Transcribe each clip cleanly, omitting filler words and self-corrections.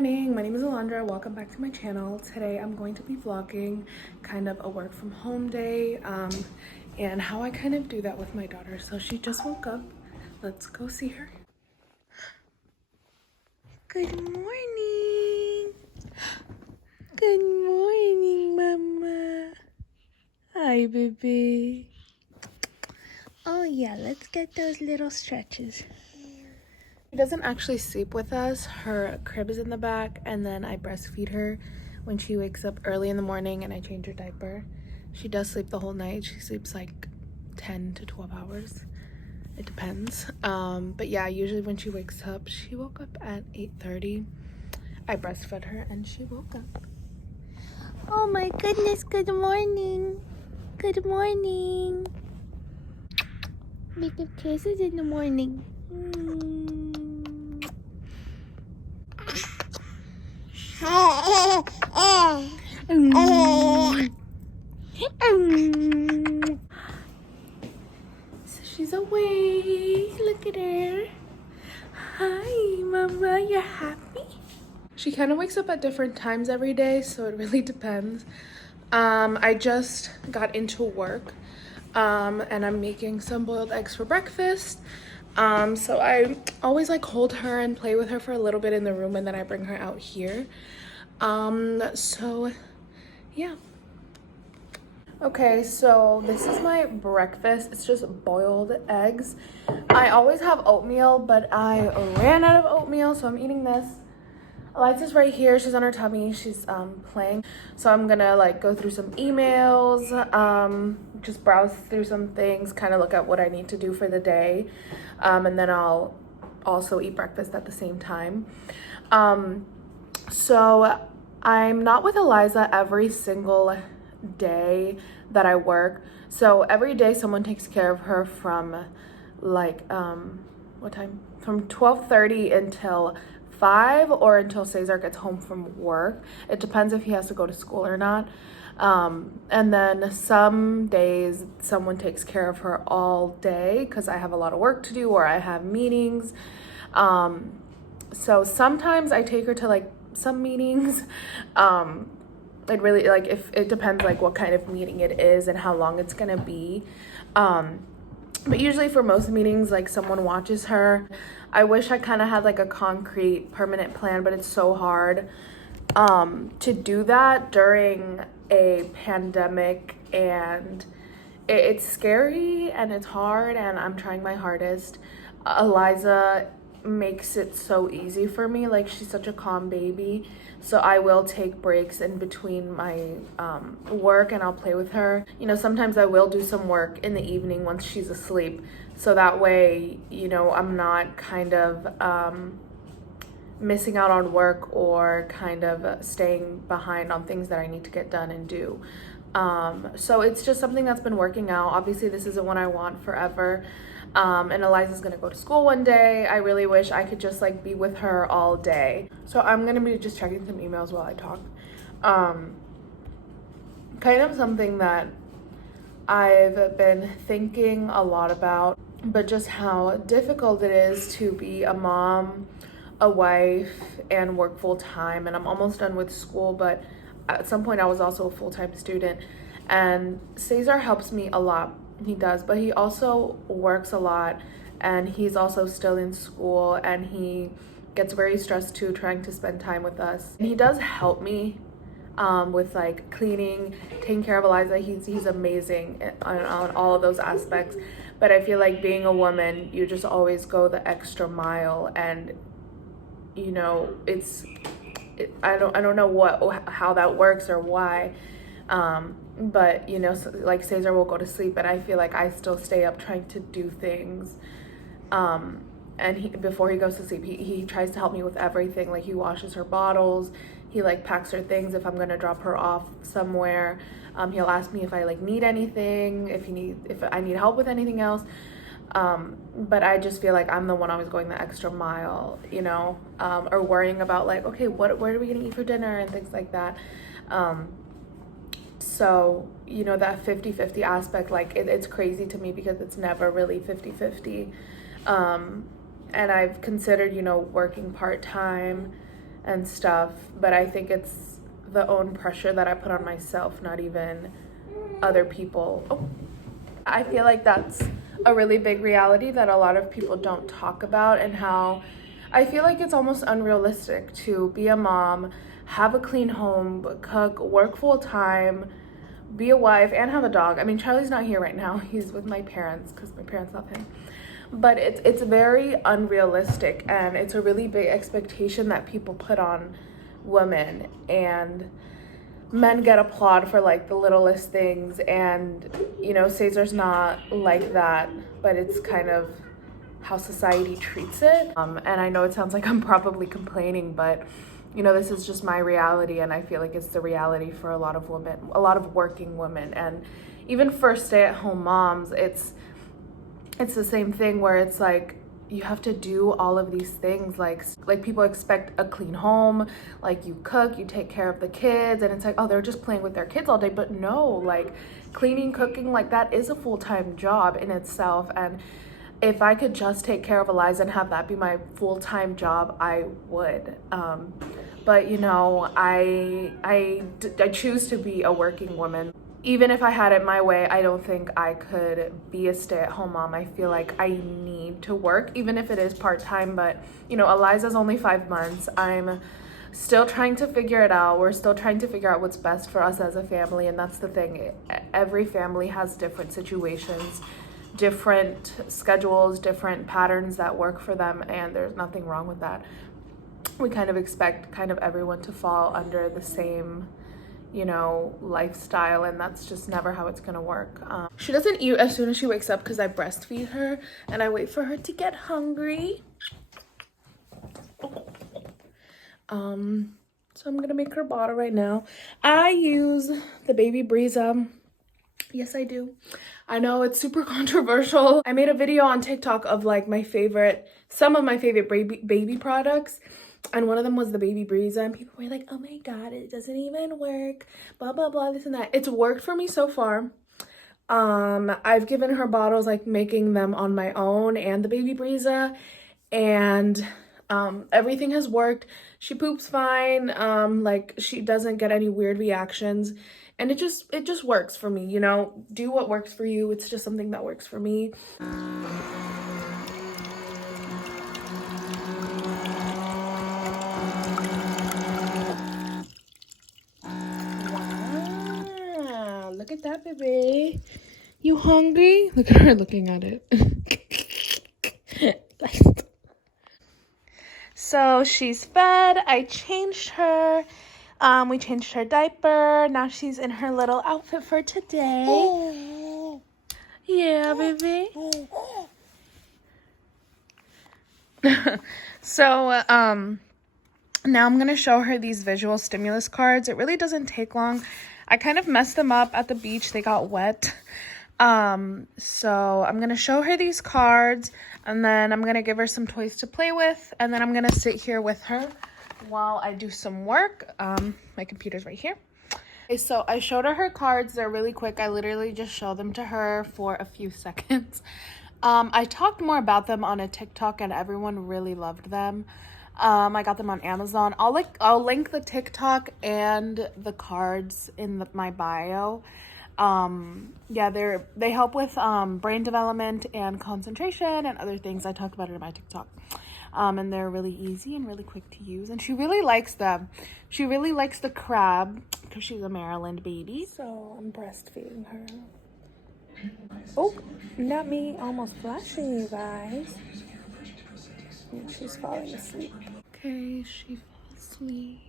morning, my name is Alondra. Welcome back to my channel. Today I'm going to be vlogging kind of a work from home day and how I kind of do that with my daughter. So she just woke up. Let's go see her. Good morning. Good morning, mama. Hi, baby. Oh yeah, let's get those little stretches. She doesn't actually sleep with us. Her crib is in the back, and then I breastfeed her when she wakes up early in the morning and I change her diaper. She does sleep the whole night. She sleeps like 10 to 12 hours. It depends. But yeah, usually when she wakes up, she woke up at 8:30. I breastfed her and she woke up. Oh my goodness, good morning. Good morning. Make up kisses in the morning. So she's awake. Look at her. Hi, Mama. You're happy? She kind of wakes up at different times every day, so it really depends. I just got into work, and I'm making some boiled eggs for breakfast. So I always like hold her and play with her for a little bit in the room, and then I bring her out here. So yeah. Okay, so this is my breakfast. It's just boiled eggs. I always have oatmeal, but I ran out of oatmeal, so I'm eating this. Eliza's right here. She's on her tummy. She's playing. So I'm gonna like go through some emails, just browse through some things, kind of look at what I need to do for the day, and then I'll also eat breakfast at the same time. So I'm not with Eliza every single day that I work. So every day someone takes care of her from like what time? From 12:30 until 5 or until Cesar gets home from work. It depends if he has to go to school or not. And then some days someone takes care of her all day because I have a lot of work to do or I have meetings. So sometimes I take her to like some meetings. It really like if it depends like what kind of meeting it is and how long it's gonna be. But usually for most meetings, like someone watches her. I wish I kind of had like a concrete permanent plan, but it's so hard to do that during a pandemic, and it's scary and it's hard, and I'm trying my hardest. Eliza makes it so easy for me. Like, she's such a calm baby, so I will take breaks in between my work and I'll play with her. You know, sometimes I will do some work in the evening once she's asleep, so that way, you know, I'm not kind of missing out on work or kind of staying behind on things that I need to get done and do. So it's just something that's been working out. Obviously this isn't what I want forever. And Eliza's gonna go to school one day. I really wish I could just like be with her all day. So I'm gonna be just checking some emails while I talk. Kind of something that I've been thinking a lot about, but just how difficult it is to be a mom, a wife, and work full time. And I'm almost done with school, but at some point I was also a full-time student, and Cesar helps me a lot. He does, but he also works a lot, and he's also still in school, and he gets very stressed too trying to spend time with us. And he does help me with like cleaning, taking care of Eliza. He's amazing on all of those aspects, but I feel like being a woman, you just always go the extra mile, and you know, I don't know how that works or why. But you know, so, like Cesar will go to sleep, and I feel like I still stay up trying to do things. And before he goes to sleep, he tries to help me with everything. Like, he washes her bottles, he like packs her things if I'm gonna drop her off somewhere. He'll ask me if I like need anything, if I need help with anything else. But I just feel like I'm the one always going the extra mile, you know, or worrying about like, okay, where are we gonna eat for dinner and things like that. So, you know, that 50-50 aspect, like it's crazy to me because it's never really 50-50. And I've considered, you know, working part-time and stuff, but I think it's the own pressure that I put on myself, not even other people. Oh. I feel like that's a really big reality that a lot of people don't talk about, and how I feel like it's almost unrealistic to be a mom, have a clean home, cook, work full time, be a wife, and have a dog. I mean, Charlie's not here right now. He's with my parents because my parents love him. But it's very unrealistic, and it's a really big expectation that people put on women, and men get applaud for like the littlest things. And you know, Cesar's not like that, but it's kind of how society treats it. And I know it sounds like I'm probably complaining, but you know, this is just my reality, and I feel like it's the reality for a lot of women, a lot of working women, and even for stay-at-home moms, it's the same thing where it's like you have to do all of these things. Like people expect a clean home, like you cook, you take care of the kids, and it's like, oh, they're just playing with their kids all day. But no, like cleaning, cooking, like that is a full-time job in itself. And if I could just take care of Eliza and have that be my full-time job, I would. But you know, I choose to be a working woman. Even if I had it my way, I don't think I could be a stay-at-home mom. I feel like I need to work, even if it is part-time. But you know, Eliza's only 5 months. I'm still trying to figure it out. We're still trying to figure out what's best for us as a family, and that's the thing. Every family has different situations, different schedules, different patterns that work for them, and there's nothing wrong with that. We kind of expect kind of everyone to fall under the same, you know, lifestyle, and that's just never how it's gonna work. She doesn't eat as soon as she wakes up because I breastfeed her and I wait for her to get hungry. So I'm gonna make her bottle right now. I use the Baby Breeza. Yes, I do. I know it's super controversial. I made a video on TikTok of like some of my favorite baby products, and one of them was the Baby Breeza, and people were like, oh my god, it doesn't even work, blah blah blah, this and that. It's worked for me so far. I've given her bottles, like making them on my own, and the Baby Breeza, and everything has worked. She poops fine. Like she doesn't get any weird reactions, and it just works for me. You know, do what works for you. It's just something that works for me. Wow, look at that, baby. You hungry? Look at her looking at it. So she's fed. I changed her. We changed her diaper. Now she's in her little outfit for today. Yeah, baby. So, now I'm gonna show her these visual stimulus cards. It really doesn't take long. I kind of messed them up at the beach. They got wet. So I'm gonna show her these cards, and then I'm gonna give her some toys to play with, and then I'm gonna sit here with her while I do some work. My computer's right here. Okay, so I showed her cards. They're really quick. I literally just show them to her for a few seconds. I talked more about them on a TikTok, and everyone really loved them. I got them on Amazon. I'll link the TikTok and the cards in my bio. Yeah, they help with brain development and concentration and other things. I talked about it in my TikTok. And they're really easy and really quick to use, and she really likes them. She really likes the crab because she's a Maryland baby. So I'm breastfeeding her. Oh, not me almost flashing you guys. And she's falling asleep. Okay, she fell asleep.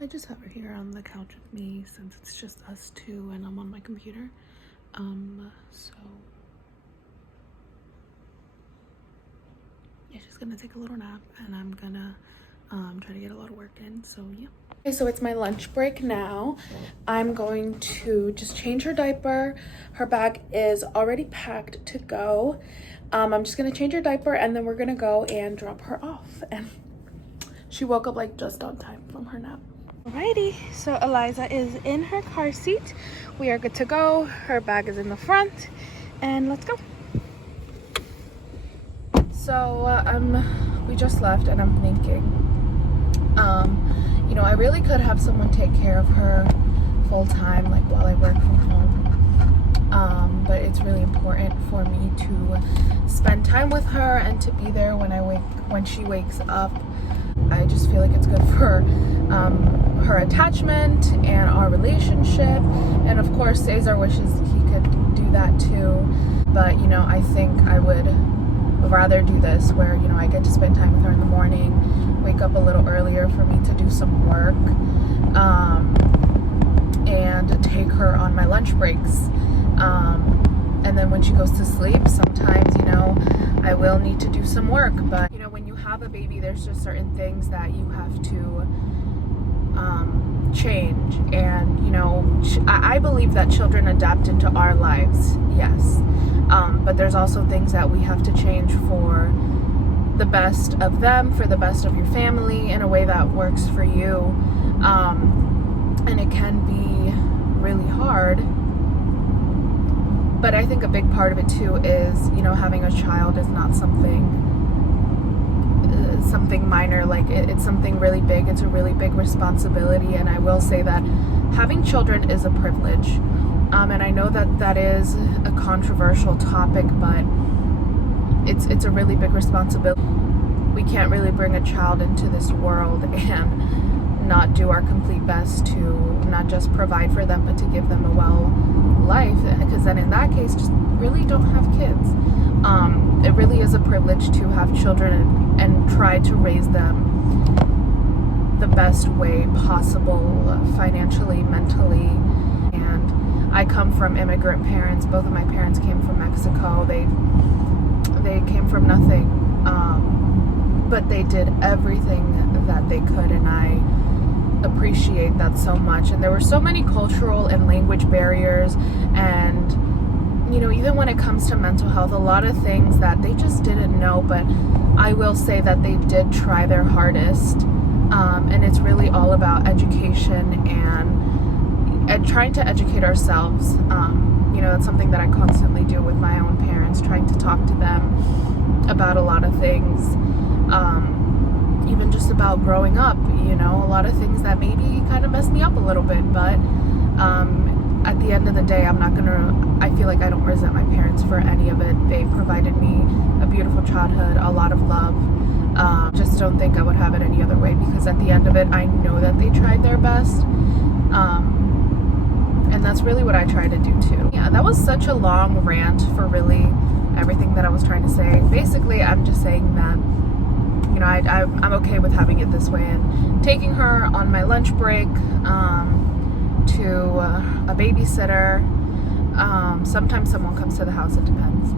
I just have her here on the couch with me since it's just us two and I'm on my computer. So yeah, she's gonna take a little nap, and I'm gonna try to get a lot of work in. So yeah. Okay, so it's my lunch break now. I'm going to just change her diaper. Her bag is already packed to go. I'm just gonna change her diaper, and then we're gonna go and drop her off. And she woke up like just on time from her nap. Alrighty, so Eliza is in her car seat. We are good to go. Her bag is in the front, and let's go. So we just left, and I'm thinking, You know, I really could have someone take care of her full time, like while I work from home. But it's really important for me to spend time with her and to be there when she wakes up. I just feel like it's good for her attachment and our relationship. And of course, Cesar wishes he could do that too. But, you know, I think I would rather do this where, you know, I get to spend time with her in the morning, wake up a little earlier for me to do some work, and take her on my lunch breaks. And then when she goes to sleep, sometimes, you know, I will need to do some work. But, you know, when you have a baby, there's just certain things that you have to change. And, you know, I believe that children adapt into our lives, yes. But there's also things that we have to change for the best of them, for the best of your family, in a way that works for you. And it can be really hard. But I think a big part of it too is, you know, having a child is not something minor. Like it's something really big. It's a really big responsibility. And I will say that having children is a privilege. And I know that that is a controversial topic, but it's a really big responsibility. We can't really bring a child into this world and not do our complete best to not just provide for them, but to give them a well life, because then in that case, just really don't have kids. It really is a privilege to have children and try to raise them the best way possible, financially, mentally. And I come from immigrant parents. Both of my parents came from Mexico. They came from nothing, but they did everything that they could, and I appreciate that so much. And there were so many cultural and language barriers, and, you know, even when it comes to mental health, a lot of things that they just didn't know. But I will say that they did try their hardest, and it's really all about education and trying to educate ourselves. You know, that's something that I constantly do with my own parents, trying to talk to them about a lot of things, even just about growing up, you know, a lot of things that maybe kind of messed me up a little bit. But at the end of the day, I feel like I don't resent my parents for any of it. They provided me a beautiful childhood, a lot of love. Just don't think I would have it any other way, because at the end of it, I know that they tried their best. And that's really what I try to do too. Yeah, that was such a long rant for really everything that I was trying to say. Basically, I'm just saying that, you know, I'm okay with having it this way, and taking her on my lunch break to a babysitter. Sometimes someone comes to the house, it depends.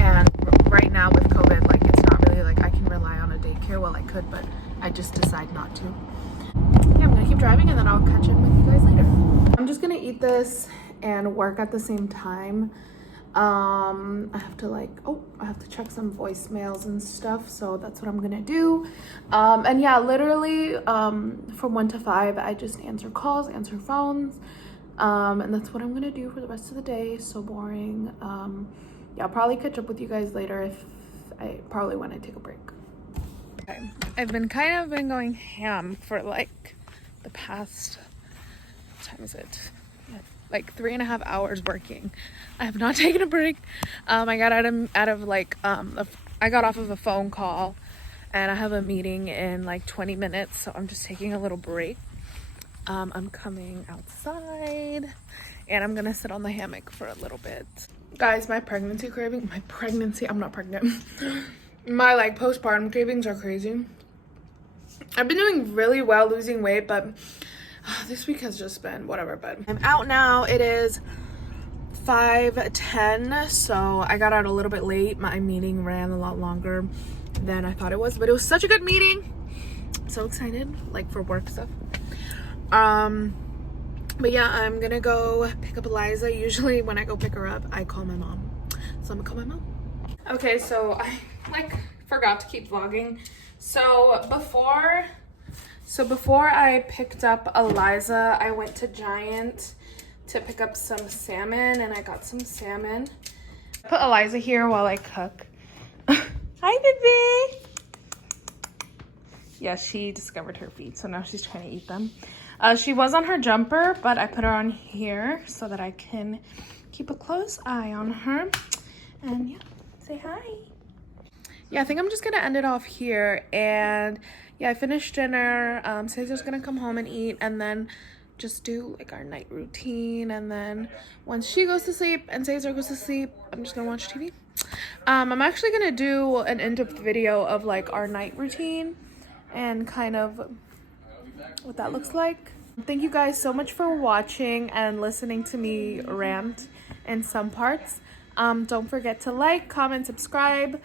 And right now with COVID, like, it's not really like I can rely on a daycare. Well, I could, but I just decide not to. Yeah, I'm gonna keep driving and then I'll catch in with you guys later. I'm just gonna eat this and work at the same time. I have to check some voicemails and stuff, so that's what I'm gonna do. And yeah, literally from 1 to 5, I just answer calls, answer phones, and that's what I'm gonna do for the rest of the day. So boring. Yeah, I'll probably catch up with you guys later when I take a break. Okay. I've been going ham for like the past, what time is it? Yeah, like 3.5 hours working. I have not taken a break. I got I got off of a phone call, and I have a meeting in like 20 minutes, so I'm just taking a little break. I'm coming outside and I'm gonna sit on the hammock for a little bit. Guys, I'm not pregnant. My like postpartum cravings are crazy. I've been doing really well losing weight, but this week has just been whatever. But I'm out now. It is 5:10, so I got out a little bit late. My meeting ran a lot longer than I thought it was, but it was such a good meeting. So excited, like, for work stuff. But yeah, I'm gonna go pick up Eliza. Usually when I go pick her up, I call my mom. So I'm gonna call my mom. Okay, so I forgot to keep vlogging. So before I picked up Eliza, I went to Giant to pick up some salmon, and I got some salmon. Put Eliza here while I cook. Hi, baby. Yeah, she discovered her feet, so now she's trying to eat them. She was on her jumper, but I put her on here so that I can keep a close eye on her. And yeah, say hi. Yeah, I think I'm just gonna end it off here. And yeah, I finished dinner. Cesar's gonna come home and eat, and then just do like our night routine. And then once she goes to sleep and Cesar goes to sleep, I'm just gonna watch TV. I'm actually gonna do an in-depth video of like our night routine and kind of what that looks like. Thank you guys so much for watching and listening to me rant in some parts. Don't forget to like, comment, subscribe,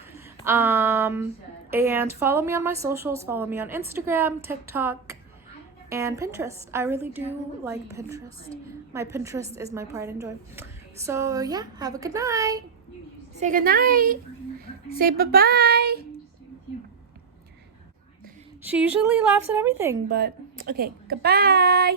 and follow me on my socials. Follow me on Instagram, TikTok, and Pinterest. I really do like Pinterest. My Pinterest is my pride and joy. So yeah, have a good night. Say good night. Say bye-bye. She usually laughs at everything, but okay, goodbye.